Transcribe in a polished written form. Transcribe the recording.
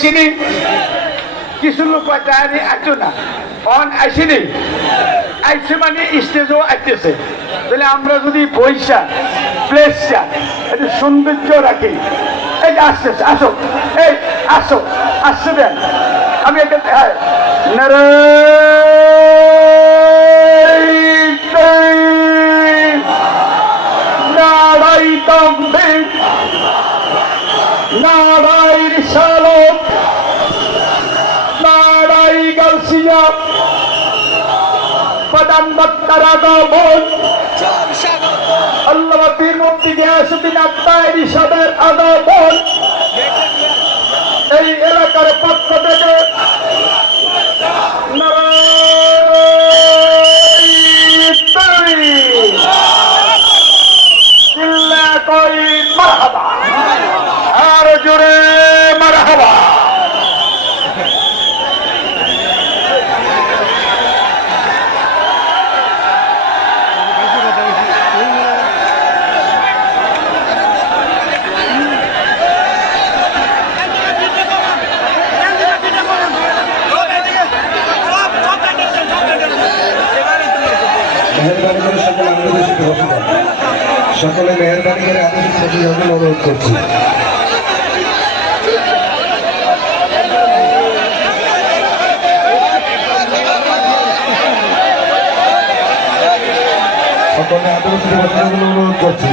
আসিনি কিছু লোক আসছো না অন আসিনি আইসে মানে স্টেজও আসতেছে তাহলে আমরা যদি বৈশা প্লেসটা একটু সৌন্দর্য রাখি এই যে আসছে আসো এই আসো আসছে দেন আমি একটা নারাই তকবীর নারাই রিসালাত নারাই গাউসিয়া প্রধান বক্তার আগমন আল্লামা পীর মুফতি গিয়াসউদ্দিন আত্মায়ী সাহেবের আগমন এই এলাকার পক্ষ থেকে মারহাবা আর জোরে মারহাবা সকলে মেহরবানি করে আদেশের প্রতি অনুরোধ করছি। সকলে আদেশের প্রতি অনুরোধ করছি।